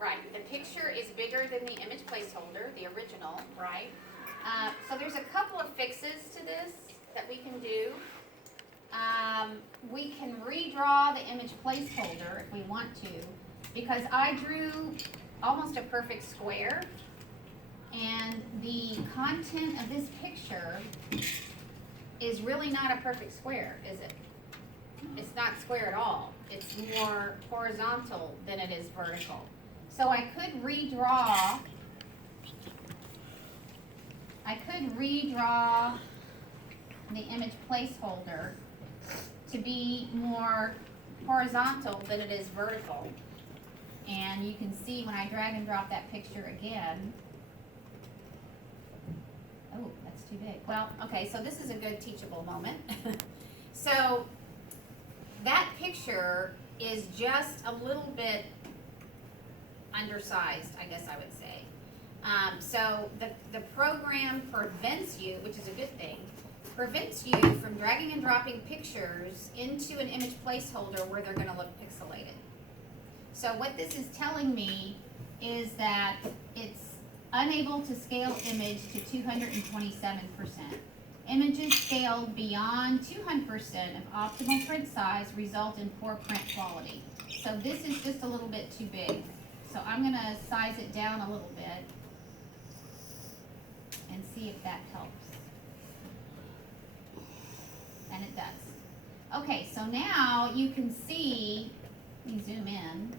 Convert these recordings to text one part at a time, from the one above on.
Right, the picture is bigger than the image placeholder, the original, right? So there's a couple of fixes to this that we can do. We can redraw the image placeholder if we want to, because I drew almost a perfect square, and the content of this picture is really not a perfect square, is it? It's not square at all. It's more horizontal than it is vertical. So I could redraw the image placeholder to be more horizontal than it is vertical. And you can see when I drag and drop that picture again. Oh, that's too big. Well, okay, so this is a good teachable moment. So that picture is just a little bit undersized, I guess I would say. So the program prevents you, which is a good thing, prevents you from dragging and dropping pictures into an image placeholder where they're going to look pixelated. So what this is telling me is that it's unable to scale image to 227%. Images scaled beyond 200% of optimal print size result in poor print quality. So this is just a little bit too big. So I'm going to size it down a little bit and see if that helps. And it does. Okay, so now you can see, let me zoom in.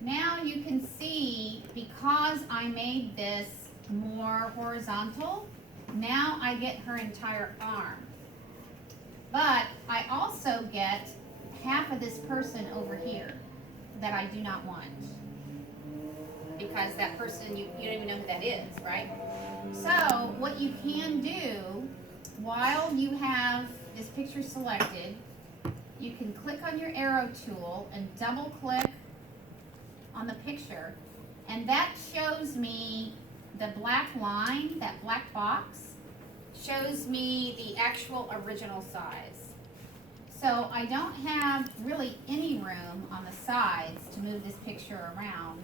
Now you can see, because I made this more horizontal, now I get her entire arm. But I also get half of this person over here that I do not want. Because that person, you don't even know who that is, right? So what you can do, while you have this picture selected, you can click on your arrow tool and double click on the picture, and that shows me the black line, that black box, shows me the actual original size. So I don't have really any room on the sides to move this picture around.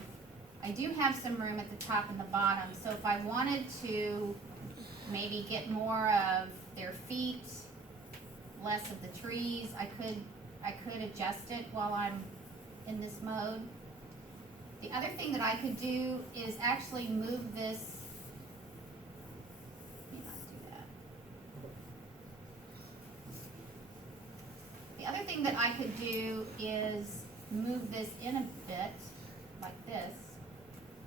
I do have some room at the top and the bottom, so if I wanted to maybe get more of their feet, less of the trees, I could adjust it while I'm in this mode. The other thing that I could do is actually move this. Let me not do that. The other thing that I could do is move this in a bit, like this,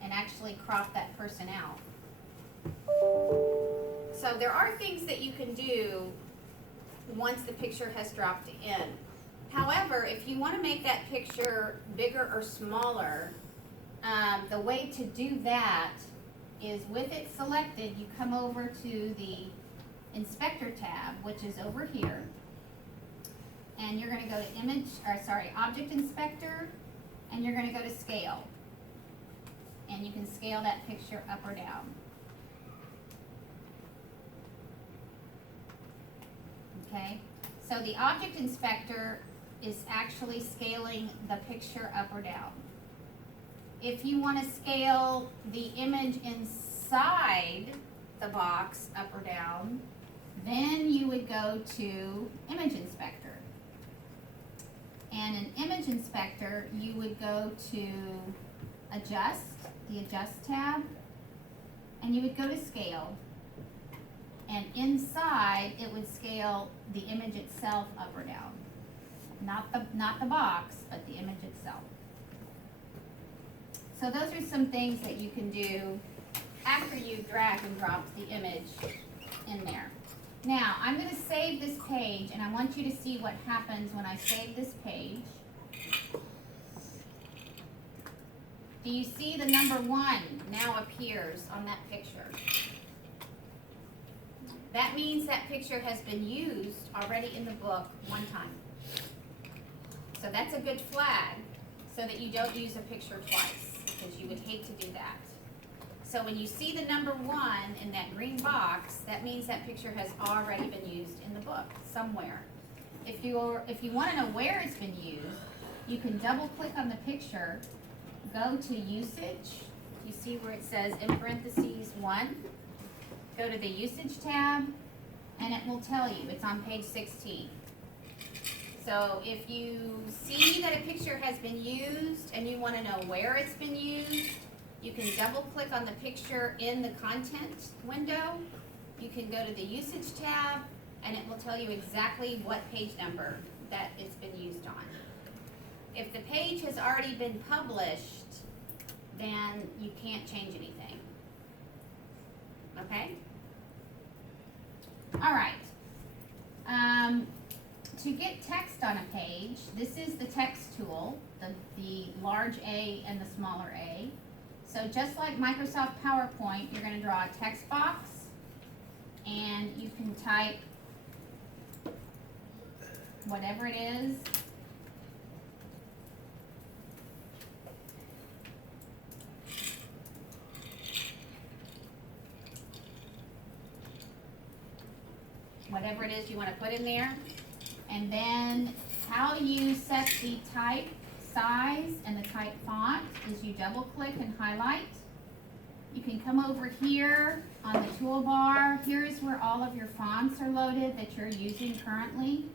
and actually crop that person out. So there are things that you can do once the picture has dropped in. However, if you want to make that picture bigger or smaller, the way to do that is, with it selected, you come over to the Inspector tab, which is over here, and you're going to go to Object Inspector, and you're going to go to Scale, and you can scale that picture up or down. Okay, so the Object Inspector is actually scaling the picture up or down. If you want to scale the image inside the box up or down, then you would go to Image Inspector. And in Image Inspector, you would go to Adjust, the Adjust tab, and you would go to Scale. And inside, it would scale the image itself up or down. Not the box, but the image itself. So those are some things that you can do after you drag and drop the image in there. Now, I'm going to save this page, and I want you to see what happens when I save this page. Do you see the number 1 now appears on that picture? That means that picture has been used already in the book one time. So that's a good flag, so that you don't use a picture twice, because you would hate to do that. So when you see the number 1 in that green box, that means that picture has already been used in the book somewhere. If you want to know where it's been used, you can double click on the picture, go to usage. You see where it says in parentheses 1? Go to the usage tab, and it will tell you. It's on page 16. So if you see that a picture has been used and you want to know where it's been used, you can double click on the picture in the content window. You can go to the usage tab, and it will tell you exactly what page number that it's been used on. If the page has already been published, then you can't change anything. Okay? All right. To get text on a page, this is the text tool, the large A and the smaller A. So just like Microsoft PowerPoint, you're going to draw a text box, and you can type whatever it is. Whatever it is you want to put in there. And then how you set the type size and the type font is you double click and highlight. You can come over here on the toolbar. Here is where all of your fonts are loaded that you're using currently.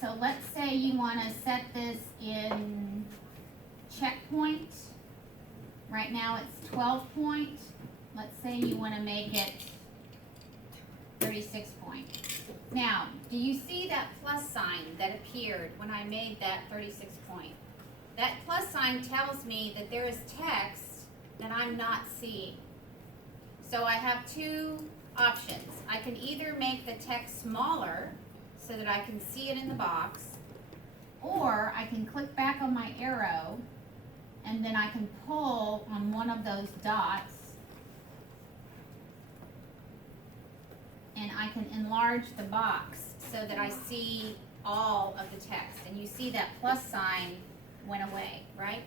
So let's say you want to set this in checkpoint. Right now it's 12 point. Let's say you want to make it 36 point. Now, do you see that plus sign that appeared when I made that 36 point? That plus sign tells me that there is text that I'm not seeing. So I have two options. I can either make the text smaller so that I can see it in the box, or I can click back on my arrow and then I can pull on one of those dots and I can enlarge the box so that I see all of the text. And you see that plus sign went away, right?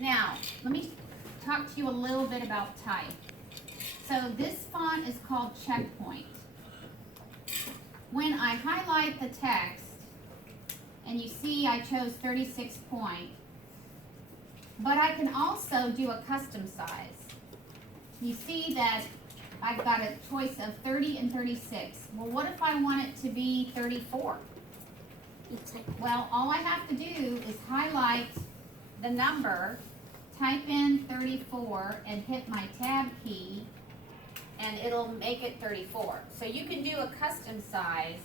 Now, let me talk to you a little bit about type. So this font is called Checkpoint. When I highlight the text, and you see I chose 36 point, but I can also do a custom size. You see that I've got a choice of 30 and 36. Well, what if I want it to be 34? Well, all I have to do is highlight the number, type in 34, and hit my tab key, and it'll make it 34. So you can do a custom size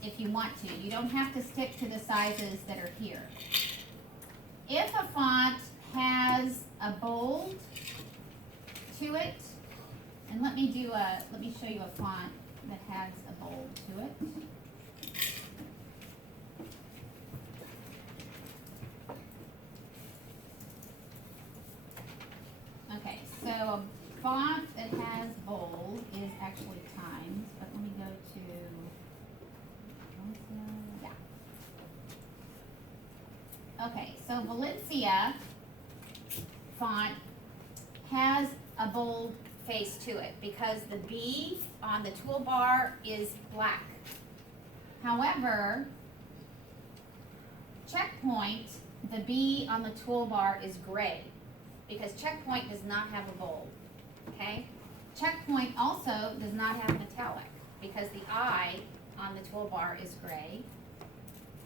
if you want to. You don't have to stick to the sizes that are here. If a font has a bold to it, and let me show you a font that has a bold to it. Okay, so a font that has bold is actually Times, but let me go to, yeah. Okay, so Valencia font has a bold face to it because the B on the toolbar is black. However, Checkpoint, the B on the toolbar is gray because Checkpoint does not have a bold, okay? Checkpoint also does not have an italic because the I on the toolbar is gray.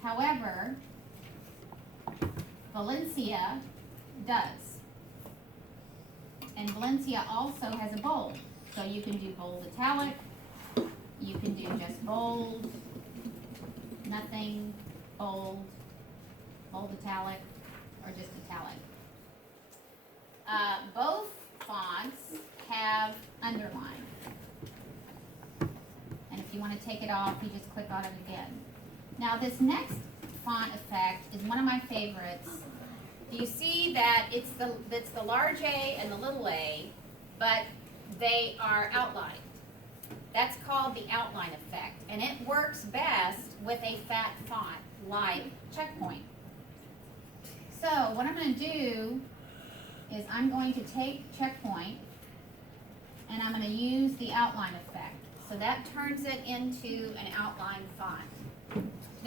However, Valencia does. And Valencia also has a bold. So you can do bold italic, you can do just bold, nothing, bold, bold italic, or just italic. Both fonts have underline. And if you want to take it off, you just click on it again. Now this next font effect is one of my favorites. You see that it's the large A and the little a, but they are outlined. That's called the outline effect, and it works best with a fat font like Checkpoint. So what I'm going to do is I'm going to take Checkpoint and I'm going to use the outline effect. So that turns it into an outline font.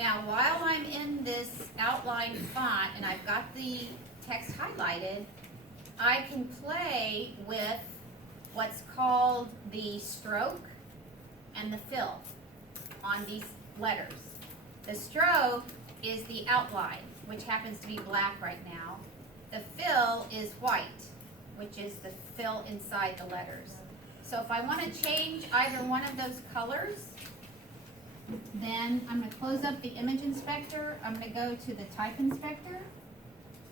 Now, while I'm in this outline font and I've got the text highlighted, I can play with what's called the stroke and the fill on these letters. The stroke is the outline, which happens to be black right now. The fill is white, which is the fill inside the letters. So if I want to change either one of those colors, then I'm going to close up the image inspector. I'm going to go to the type inspector.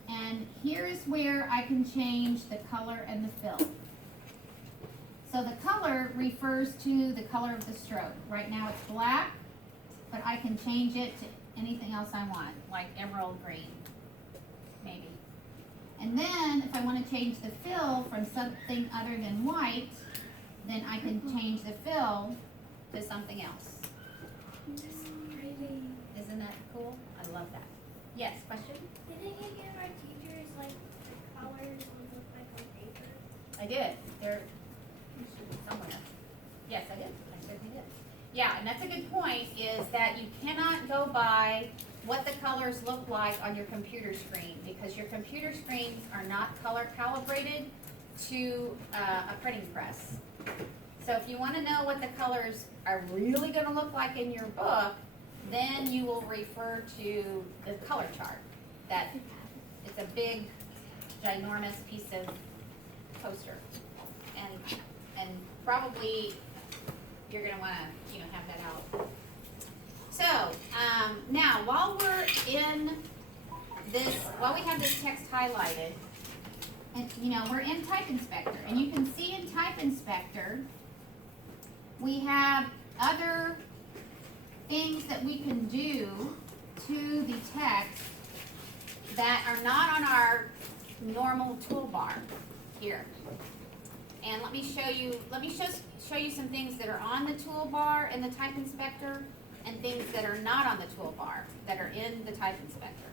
And here is where I can change the color and the fill. So the color refers to the color of the stroke. Right now it's black, but I can change it to anything else I want, like emerald green, maybe. And then if I want to change the fill from something other than white, then I can change the fill to something else. Isn't that cool? I love that. Yes, question? Didn't you give our teachers like the colors would look like on paper? I did. They're somewhere. Yes, I did. I certainly did. Yeah, and that's a good point, is that you cannot go by what the colors look like on your computer screen, because your computer screens are not color calibrated to a printing press. So if you want to know what the colors are really going to look like in your book, then you will refer to the color chart. That it's a big, ginormous piece of poster, and probably you're going to want to have that out. So now while we're in this, while we have this text highlighted, and we're in Type Inspector, and you can see in Type Inspector we have other things that we can do to the text that are not on our normal toolbar here. And let me show you some things that are on the toolbar in the Type Inspector and things that are not on the toolbar that are in the Type Inspector.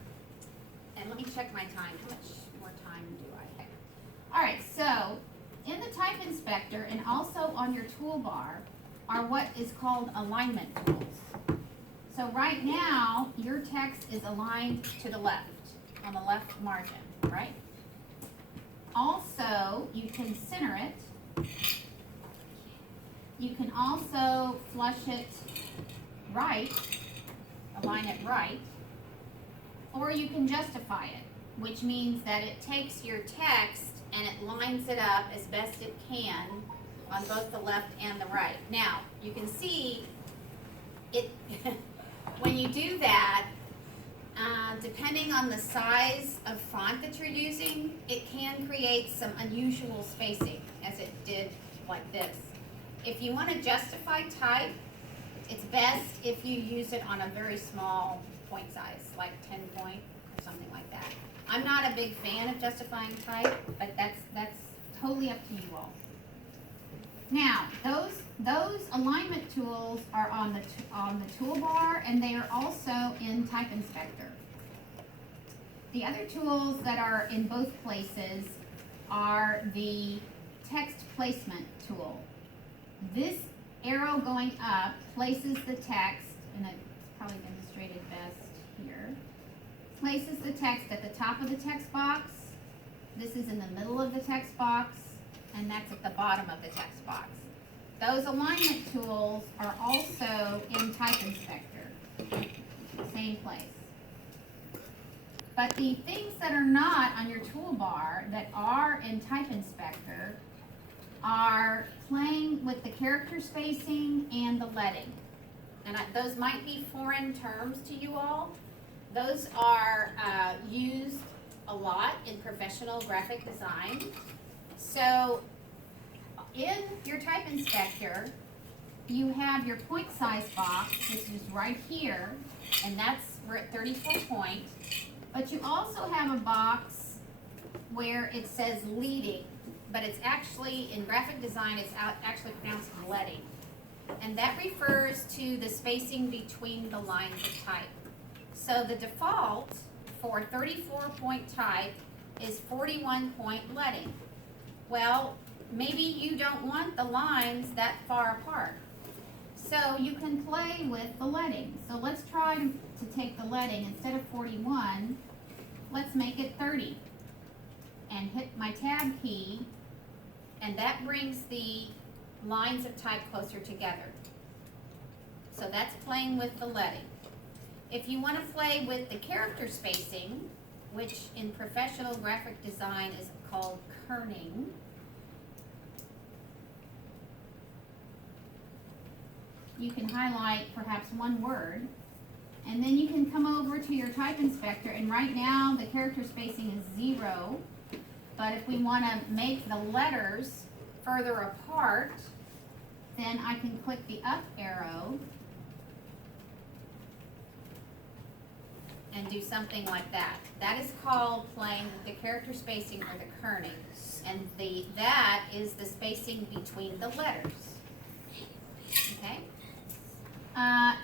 And let me check my time. How much more time do I have? All right, so in the Type Inspector and also on your toolbar are what is called alignment tools. So right now, your text is aligned to the left, on the left margin, right? Also, you can center it. You can also flush it right, align it right, or you can justify it, which means that it takes your text and it lines it up as best it can on both the left and the right. Now, you can see it when you do that, depending on the size of font that you're using, it can create some unusual spacing, as it did like this. If you want to justify type, it's best if you use it on a very small point size, like 10 point or something like that. I'm not a big fan of justifying type, but that's totally up to you all. Now, those alignment tools are on the toolbar, and they are also in Type Inspector. The other tools that are in both places are the text placement tool. This arrow going up places the text, and it's probably demonstrated best here, places the text at the top of the text box. This is in the middle of the text box, and that's at the bottom of the text box. Those alignment tools are also in Type Inspector, same place. But the things that are not on your toolbar that are in Type Inspector are playing with the character spacing and the leading. And those might be foreign terms to you all. Those are used a lot in professional graphic design. So in your Type Inspector, you have your point size box, which is right here, and we're at 34 point. But you also have a box where it says leading, but it's actually, in graphic design, it's actually pronounced leading. And that refers to the spacing between the lines of type. So the default for 34 point type is 41 point leading. Well, maybe you don't want the lines that far apart. So you can play with the leading. So let's try to take the leading, instead of 41, let's make it 30. And hit my tab key, and that brings the lines of type closer together. So that's playing with the leading. If you want to play with the character spacing, which in professional graphic design is called kerning, you can highlight perhaps one word, and then you can come over to your type inspector, and right now the character spacing is 0, but if we want to make the letters further apart, then I can click the up arrow and do something like that. That is called playing with the character spacing or the kerning, and that is the spacing between the letters. Okay.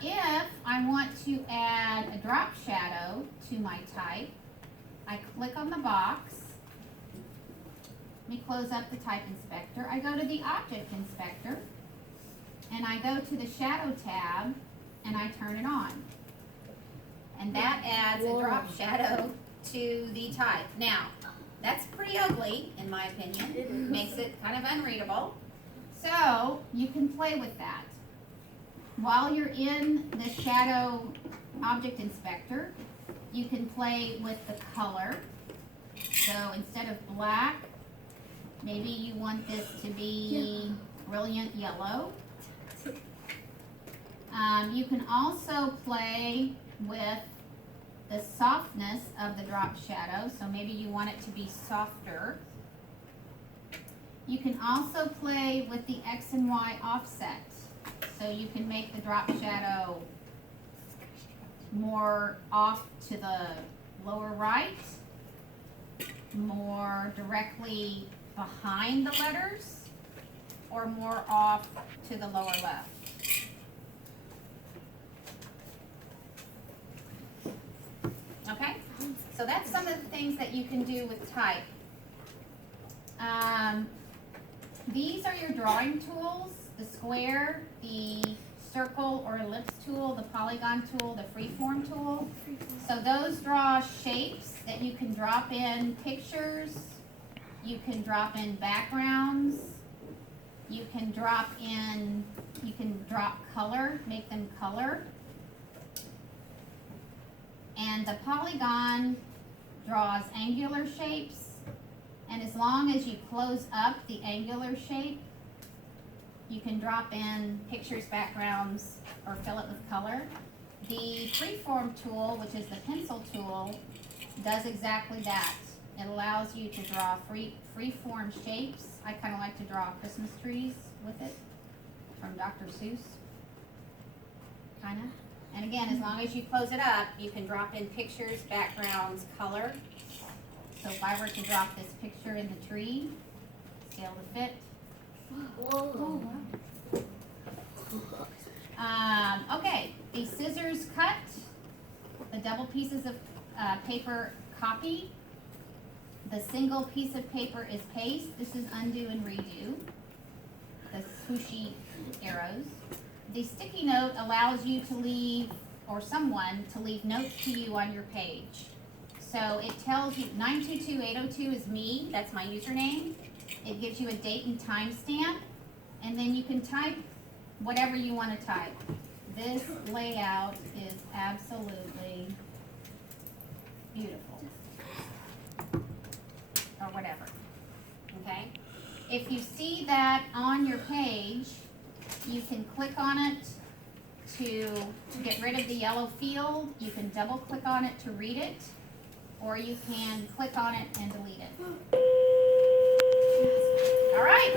If I want to add a drop shadow to my type, I click on the box. Let me close up the type inspector. I go to the object inspector, and I go to the shadow tab, and I turn it on. And that adds a drop shadow to the type. Now, that's pretty ugly, in my opinion. It makes it kind of unreadable. So, you can play with that. While you're in the shadow object inspector, you can play with the color. So instead of black, maybe you want this to be brilliant yellow. You can also play with the softness of the drop shadow. So maybe you want it to be softer. You can also play with the X and Y offset. So you can make the drop shadow more off to the lower right, more directly behind the letters, or more off to the lower left. Okay, so that's some of the things that you can do with type. These are your drawing tools: the square, the circle or ellipse tool, the polygon tool, the freeform tool. So those draw shapes that you can drop in pictures, you can drop in backgrounds, you can drop color, make them color. And the polygon draws angular shapes, and as long as you close up the angular shape, you can drop in pictures, backgrounds, or fill it with color. The freeform tool, which is the pencil tool, does exactly that. It allows you to draw freeform shapes. I kind of like to draw Christmas trees with it from Dr. Seuss, kind of. And again, as long as you close it up, you can drop in pictures, backgrounds, color. So if I were to drop this picture in the tree, scale to fit. Whoa. Okay, the scissors cut, the double pieces of paper copy, the single piece of paper is paste. This is undo and redo, the swooshy arrows. The sticky note allows you to leave, or someone to leave notes to you on your page. So it tells you 922802 is me, that's my username. It gives you a date and time stamp, and then you can type whatever you want to type. This layout is absolutely beautiful, or whatever, okay? If you see that on your page, you can click on it to get rid of the yellow field. You can double click on it to read it, or you can click on it and delete it. All right.